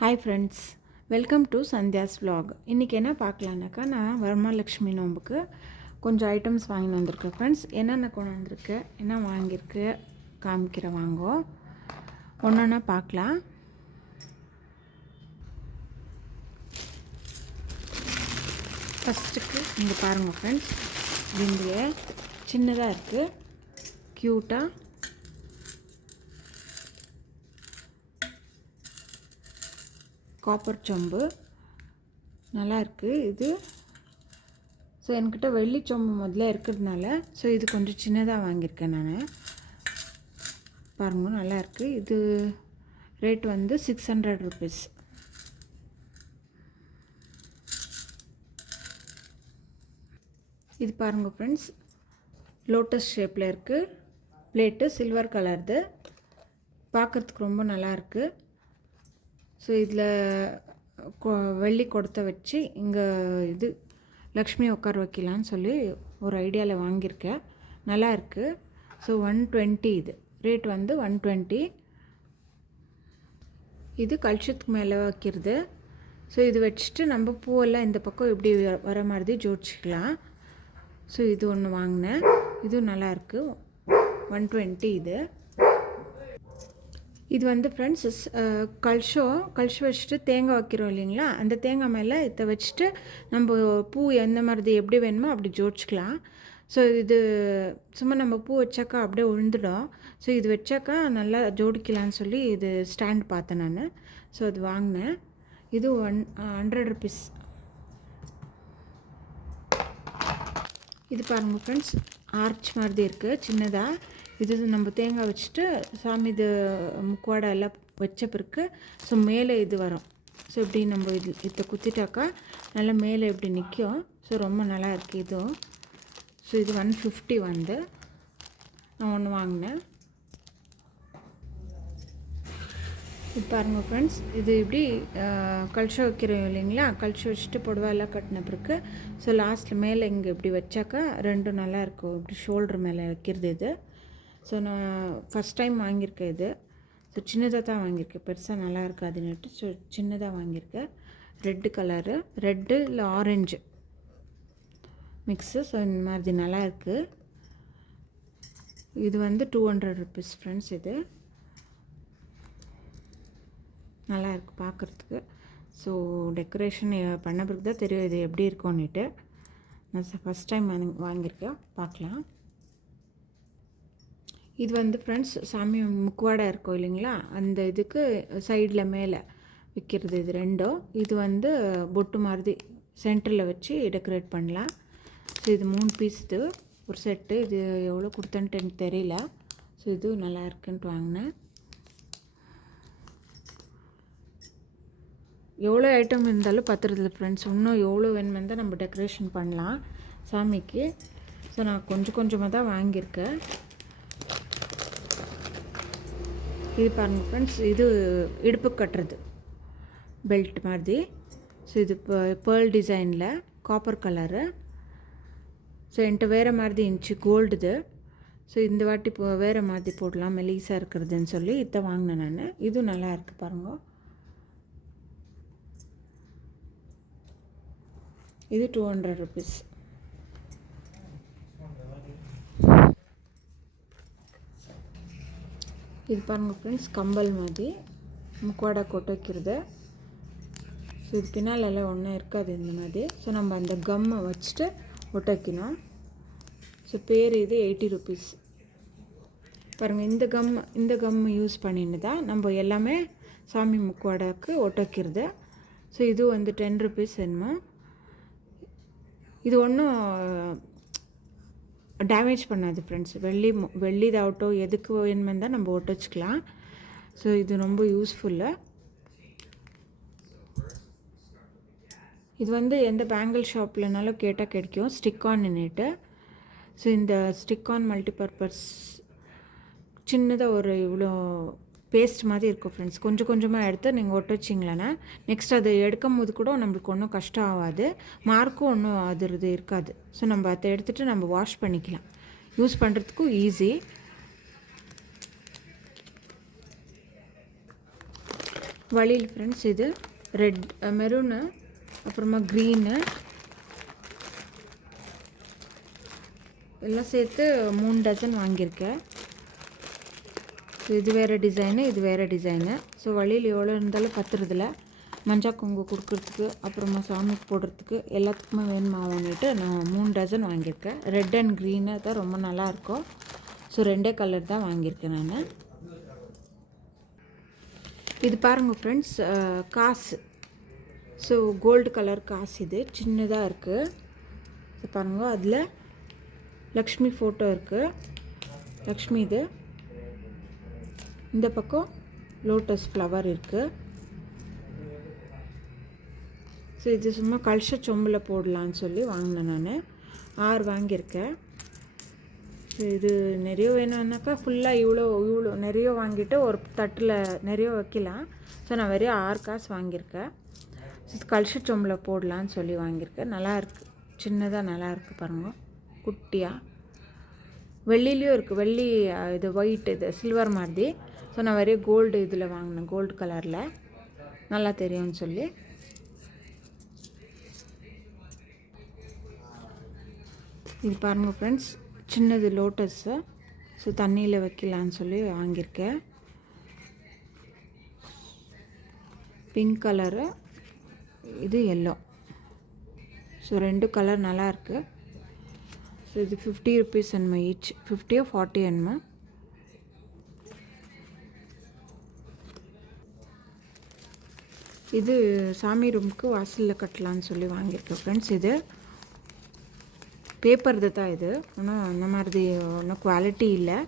Hi friends, welcome to Sandhya's vlog. இன்றைக்கி என்ன பார்க்கலான்னாக்கா, நான் வரமகாலட்சுமி நோம்புக்கு கொஞ்சம் ஐட்டம்ஸ் வாங்கிட்டு வந்திருக்கேன் ஃப்ரெண்ட்ஸ். என்னென்ன கொண்டு வந்திருக்கு, என்ன வாங்கியிருக்கு காமிக்கிற வாங்கோ, ஒன்றா பார்க்கலாம். ஃபஸ்ட்டுக்கு இங்கே பாருங்கள் ஃப்ரெண்ட்ஸ், இதுலேயே சின்னதாக இருக்குது, க்யூட்டாக காப்பர் சொம்பு நல்லா இருக்குது இது. ஸோ என்கிட்ட வெள்ளி சொம்பு முதல்ல இருக்கிறதுனால இது கொஞ்சம் சின்னதாக வாங்கியிருக்கேன் நான். பாருங்கள், நல்லா இருக்குது. இது ரேட் வந்து 600 rupees. இது பாருங்கள் ஃப்ரெண்ட்ஸ், லோட்டஸ் ஷேப்பில் இருக்குது. பிளேட்டு சில்வர் கலர்து, பார்க்குறதுக்கு ரொம்ப நல்லாயிருக்கு. ஸோ இதில் வெள்ளி குடத்தை வச்சு இங்கே இது லக்ஷ்மி உட்கார வைக்கலான்னு சொல்லி ஒரு ஐடியாவில் வாங்கியிருக்கேன். நல்லா இருக்குது. ஸோ 120 இது ரேட் வந்து 120. இது கலசத்துக்கு மேலே வைக்கிறது. ஸோ இது வச்சுட்டு நம்ம பூவெல்லாம் இந்த பக்கம் இப்படி வர மாதிரி ஜோடிச்சிக்கலாம். ஸோ இது ஒன்று வாங்கினேன், இதுவும் நல்லாயிருக்கு. 120 இது. இது வந்து ஃப்ரெண்ட்ஸ் கலசம் வச்சுட்டு தேங்காய் வைக்கிறோம் இல்லைங்களா, அந்த தேங்காய் மேலே இதை வச்சுட்டு நம்ம பூ எந்த மாதிரி எப்படி வேணுமோ அப்படி ஜோடிச்சிக்கலாம். ஸோ இது சும்மா நம்ம பூ வச்சாக்கா அப்படியே விழுந்துடும். ஸோ இது வச்சாக்கா நல்லா ஜோடிக்கலான்னு சொல்லி இது ஸ்டாண்ட் பார்த்தேன் நான். ஸோ அது வாங்கினேன். இது 100 rupees. இது பாருங்கள் ஃப்ரெண்ட்ஸ், ஆர்ச் மாதிரி இருக்குது சின்னதாக. இது நம்ம தேங்காய் வச்சுட்டு சாமி இது முக்குவாடை எல்லாம் வச்ச பிறகு ஸோ மேலே இது வரும். ஸோ இப்படி நம்ம இதை குத்திட்டாக்கா நல்லா மேலே இப்படி நிற்கும். ஸோ ரொம்ப நல்லா இருக்குது இதுவும். ஸோ இது 150 வந்து நான் ஒன்று வாங்கினேன். இது பாருங்கள் ஃப்ரெண்ட்ஸ், இது இப்படி கலசம் வைக்கிறோம் இல்லைங்களா, கலசம் வச்சுட்டு புடவை எல்லாம் கட்டின பிறகு ஸோ லாஸ்ட்டில் மேலே இங்கே இப்படி வச்சாக்கா ரெண்டும் நல்லாயிருக்கும். இப்படி ஷோல்டர் மேலே வைக்கிறது இது. ஸோ நான் ஃபஸ்ட் டைம் வாங்கியிருக்கேன் இது. ஸோ சின்னதாக தான் வாங்கியிருக்கேன், பெருசாக நல்லா இருக்காதுன்னுட்டு ஸோ சின்னதாக வாங்கியிருக்கேன். ரெட்டு கலரு, ரெட்டு இல்லை ஆரஞ்சு மிக்ஸு. ஸோ இந்த மாதிரி நல்லா இருக்குது. இது வந்து 200 rupees ஃப்ரெண்ட்ஸ். இது நல்லா இருக்குது பார்க்குறதுக்கு. ஸோ டெக்கரேஷன் பண்ண பிறகு தான் தெரியும் இது எப்படி இருக்கும்னுட்டு. நான் ஃபஸ்ட் டைம் வாங்கியிருக்கேன், பார்க்கலாம். இது வந்து ஃப்ரெண்ட்ஸ் சாமி முக்குவாடை இருக்கும் இல்லைங்களா, அந்த இதுக்கு சைடில் மேலே வைக்கிறது இது ரெண்டும். இது வந்து பொட்டு மாதிரி சென்டரில் வச்சு டெக்கரேட் பண்ணலாம். ஸோ இது 3 பீஸ் இது ஒரு செட்டு. இது எவ்வளோ கொடுத்தன்ட்டு எனக்கு தெரியல. ஸோ இது நல்லா இருக்குன்ட்டு வாங்கினேன். எவ்வளோ ஐட்டம் இருந்தாலும் பத்துறதில்ல ஃப்ரெண்ட்ஸ், இன்னும் எவ்வளோ வேணுமே தான் நம்ம டெக்கரேஷன் பண்ணலாம் சாமிக்கு. ஸோ நான் கொஞ்சமாக தான் வாங்கியிருக்கேன். இது பாருங்கள் ஃப்ரெண்ட்ஸ், இது இடுப்பு கட்டுறது பெல்ட் மாதிரி. ஸோ இது பேர்ல் டிசைனில் காப்பர் கலரு. ஸோ என்கிட்ட வேறு மாதிரி இருந்துச்சு கோல்டுது. ஸோ இந்த வாட்டி வேறு மாதிரி போடலாம் மெலீஸாக இருக்கிறதுன்னு சொல்லி இதை வாங்கினேன் நான். இதுவும் நல்லா இருக்குது பாருங்கள். இது 200 rupees. இது பாருங்கள் ஃப்ரெண்ட்ஸ், கம்பல் மாதிரி முக்குவாடை கொட்டு வைக்கிறது. ஸோ இது பின்னாலெல்லாம் ஒன்றும் இருக்காது இந்த மாதிரி. ஸோ நம்ம அந்த கம்மை வச்சுட்டு ஒட்ட வைக்கணும். ஸோ பேர் இது 80 rupees. பாருங்கள், இந்த கம் யூஸ் பண்ணின்னு தான் நம்ம எல்லாமே சாமி முக்குவாடைக்கு ஒட்ட வைக்கிறது. ஸோ இது வந்து 10 rupees என்னமோ. இது ஒன்றும் டேமேஜ் பண்ணாது ஃப்ரெண்ட்ஸ். வெள்ளிதாகட்டும் எதுக்கு வேணுமே தான் நம்ம ஒட்ட வச்சுக்கலாம். ஸோ இது ரொம்ப யூஸ்ஃபுல்லு. இது வந்து எந்த பேங்கிள் ஷாப்லனாலும் கேட்டால் கிடைக்கும், ஸ்டிக்கான்னுட்டு. ஸோ இந்த ஸ்டிக்கான் மல்டிபர்பஸ் சின்னதாக ஒரு இவ்வளோ பேஸ்ட் மாதிரி இருக்கும் ஃப்ரெண்ட்ஸ். கொஞ்சமாக எடுத்து நீங்கள் ஒட்ட வச்சிங்களேன்னா நெக்ஸ்ட் அது எடுக்கும் போது கூட நம்மளுக்கு ஒன்றும் கஷ்டம் ஆகாது, மார்க்கும் ஒன்றும் அது இருக்காது. ஸோ நம்ம அதை எடுத்துகிட்டு நம்ம வாஷ் பண்ணிக்கலாம், யூஸ் பண்ணுறதுக்கும் ஈஸி. வழியில் ஃப்ரெண்ட்ஸ் இது ரெட் மெரூனு, அப்புறமா க்ரீனு எல்லாம் சேர்த்து 3 டஜன் வாங்கியிருக்கேன். ஸோ இது வேறு டிசைனு, இது வேறு டிசைனு. ஸோ வழியில் எவ்வளோ இருந்தாலும் பத்துறதில்ல. மஞ்சள் குங்கு கொடுக்குறதுக்கு, அப்புறமா சாமிக்கு போடுறதுக்கு எல்லாத்துக்குமே வேணுமான்னுட்டு நான் 3 டஜன் வாங்கியிருக்கேன். ரெட் அண்ட் க்ரீனு தான் ரொம்ப நல்லாயிருக்கும். ஸோ 2 கலர் தான் வாங்கியிருக்கேன் நான். இது பாருங்கள் ஃப்ரெண்ட்ஸ், காசு. ஸோ கோல்டு கலர் காசு, இது சின்னதாக இருக்குது. ஸோ பாருங்கள், அதில் லக்ஷ்மி ஃபோட்டோ இருக்குது. லக்ஷ்மி இது. இந்த பக்கம் லோட்டஸ் ஃப்ளவர் இருக்குது. ஸோ இது சும்மா கல்ச்சர் சொம்பில் போடலான்னு சொல்லி வாங்கினேன் நான். 6 வாங்கியிருக்கேன். ஸோ இது நிறைய வேணும்னாக்கா ஃபுல்லாக இவ்வளோ நிறைய வாங்கிட்டு ஒரு தட்டில் நிறைய வைக்கலாம். ஸோ நான் வெறும் 6 காசு வாங்கியிருக்கேன். ஸோ கல்ச்சர் சொம்பில் போடலான்னு சொல்லி வாங்கியிருக்கேன். நல்லாயிருக்கு, சின்னதாக நல்லாயிருக்கு பாருங்கள், குட்டியாக. வெள்ளிலையும் இருக்குது, வெள்ளி இது ஒயிட், இது சில்வர் மாதிரி. ஸோ நான் வெறும் கோல்டு இதில் வாங்கினேன், கோல்டு கலரில் நல்லா தெரியும்னு சொல்லி. இது பாருங்கள் ஃப்ரெண்ட்ஸ், சின்னது லோட்டஸு. ஸோ தண்ணியில் வைக்கலான்னு சொல்லி வாங்கியிருக்கேன். பிங்க் கலரு, இது எல்லோ. ஸோ 2 கலர் நல்லாயிருக்கு. ஸோ இது 50 rupees என்னமோ ஈச், 50 or 40 என்னமோ. இது சாமி ரூமுக்கு வாசலில் கட்டலான்னு சொல்லி வாங்கியிருக்கேன் ஃப்ரெண்ட்ஸ். இது பேப்பர் தான். இது ஒன்றும் அந்த மாதிரி ஒன்றும் குவாலிட்டி இல்லை.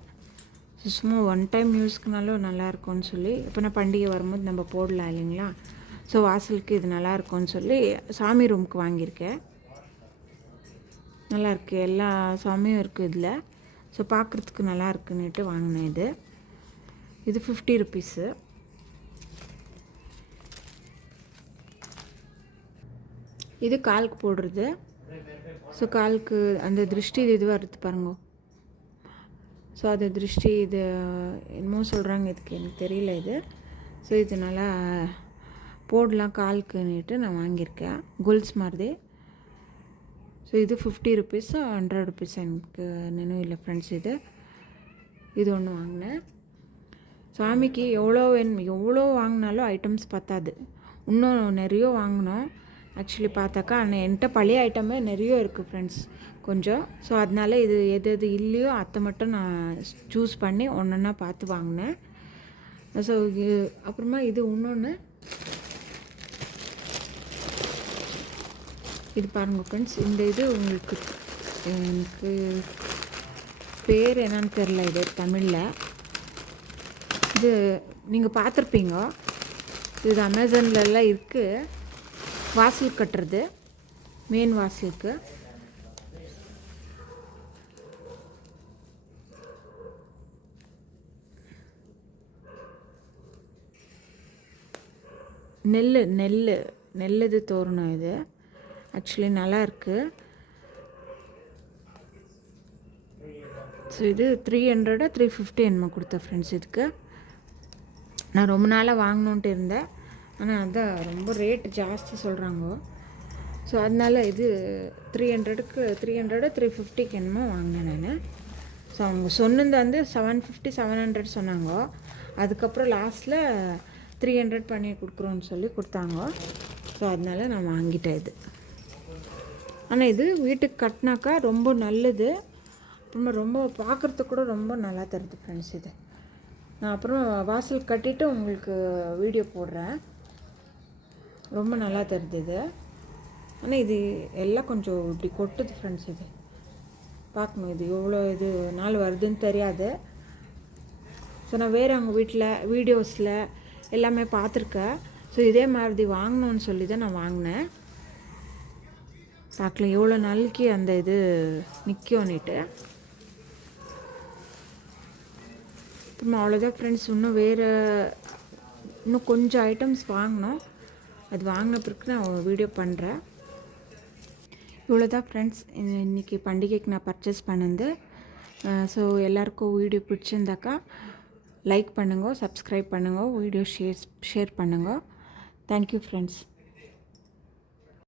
சும்மா ஒன் டைம் யூஸ்க்குனாலும் நல்லாயிருக்கும்னு சொல்லி, இப்போ நான் பண்டிகை வரும்போது நம்ம போடலாம் இல்லைங்களா. ஸோ வாசலுக்கு இது நல்லாயிருக்கும்னு சொல்லி சாமி ரூமுக்கு வாங்கியிருக்கேன். நல்லாயிருக்கு, எல்லா சாமியும் இருக்குது இதில். ஸோ பார்க்குறதுக்கு நல்லா இருக்குன்னுட்டு வாங்கினேன். இது 50 rupees. இது காலுக்கு போடுறது. ஸோ காலுக்கு அந்த திருஷ்டி இது வருது பாருங்க. ஸோ அது திருஷ்டி, இது என்னமோ சொல்கிறாங்க, இதுக்கு எனக்கு தெரியல இது. ஸோ இது நல்லா போடலாம் காலுக்குன்னுட்டு நான் வாங்கியிருக்கேன், கோல்ஸ் மாதிரி. ஸோ இது 50 rupees, 100 rupees எனக்கு நினைவு இல்லை ஃப்ரெண்ட்ஸ். இது ஒன்று வாங்கினேன். சாமிக்கு எவ்வளோ வாங்கினாலும் ஐட்டம்ஸ் பத்தாது, இன்னும் நிறைய வாங்கினோம். ஆக்சுவலி பார்த்தாக்கா என்கிட்ட பழைய ஐட்டமே நிறைய இருக்குது ஃப்ரெண்ட்ஸ் கொஞ்சம். ஸோ அதனால இது எது இல்லையோ அதை மட்டும் நான் சூஸ் பண்ணி ஒன்றா பார்த்து வாங்கினேன். ஸோ அப்புறமா இது இன்னொன்று, இது பாருங்கள் ஃப்ரெண்ட்ஸ். இந்த இது உங்களுக்கு எனக்கு பேர் என்னன்னு தெரில, இது தமிழில். இது நீங்கள் பார்த்துருப்பீங்க, இது அமேசான்லலாம் இருக்குது. வாசல் கட்டுறது, மெயின் வாசலுக்கு. நெல்லுது தோரணம். இது ஆக்சுவலி நல்லா இருக்குது. ஸோ இது 300 350 என்னமோ கொடுத்தேன் ஃப்ரெண்ட்ஸ். இதுக்கு நான் ரொம்ப நாளாக வாங்கணுன்ட்டு இருந்தேன், ஆனால் அதான் ரொம்ப ரேட்டு ஜாஸ்தி சொல்கிறாங்க. ஸோ அதனால் இது 300க்கு 350க்கு என்னமோ வாங்கினேன் நான். ஸோ அவங்க சொன்னது வந்து 750 700 சொன்னாங்க. அதுக்கப்புறம் லாஸ்ட்டில் 300 பண்ணி கொடுக்குறோன்னு சொல்லி கொடுத்தாங்க. ஸோ அதனால் நான் வாங்கிட்டேன் இது. ஆனால் இது வீட்டுக்கு கட்டினாக்கா ரொம்ப நல்லது, அப்புறமா ரொம்ப பார்க்குறதுக்கு கூட ரொம்ப நல்லா தருது ஃப்ரெண்ட்ஸ். இது நான் அப்புறம் வாசல் கட்டிவிட்டு உங்களுக்கு வீடியோ போடுறேன். ரொம்ப நல்லா தருது இது. ஆனால் இது எல்லாம் கொஞ்சம் இப்படி கொட்டுது ஃப்ரெண்ட்ஸ். இது பார்க்கணும், இது எவ்வளோ இது நாள் வருதுன்னு தெரியாது. ஸோ நான் வேறு அவங்க வீட்டில் வீடியோஸில் எல்லாமே பார்த்துருக்கேன். ஸோ இதே மாதிரி வாங்கணுன்னு சொல்லி தான் நான் வாங்கினேன். பார்க்கலாம் எவ்வளோ நாளைக்கு அந்த இது நிற்கும்னுட்டு. அப்புறமா அவ்வளோதான் ஃப்ரெண்ட்ஸ். இன்னும் கொஞ்சம் ஐட்டம்ஸ் வாங்கினோம். அது வாங்கின பிறகு நான் வீடியோ பண்ணுறேன். இவ்வளோதான் ஃப்ரெண்ட்ஸ், இன்றைக்கி பண்டிகைக்கு நான் பர்ச்சேஸ் பண்ணது. ஸோ எல்லாருக்கும் வீடியோ பிடிச்சிருந்தாக்கா லைக் பண்ணுங்க, சப்ஸ்கிரைப் பண்ணுங்க, வீடியோ ஷேர் பண்ணுங்க. Thank you friends.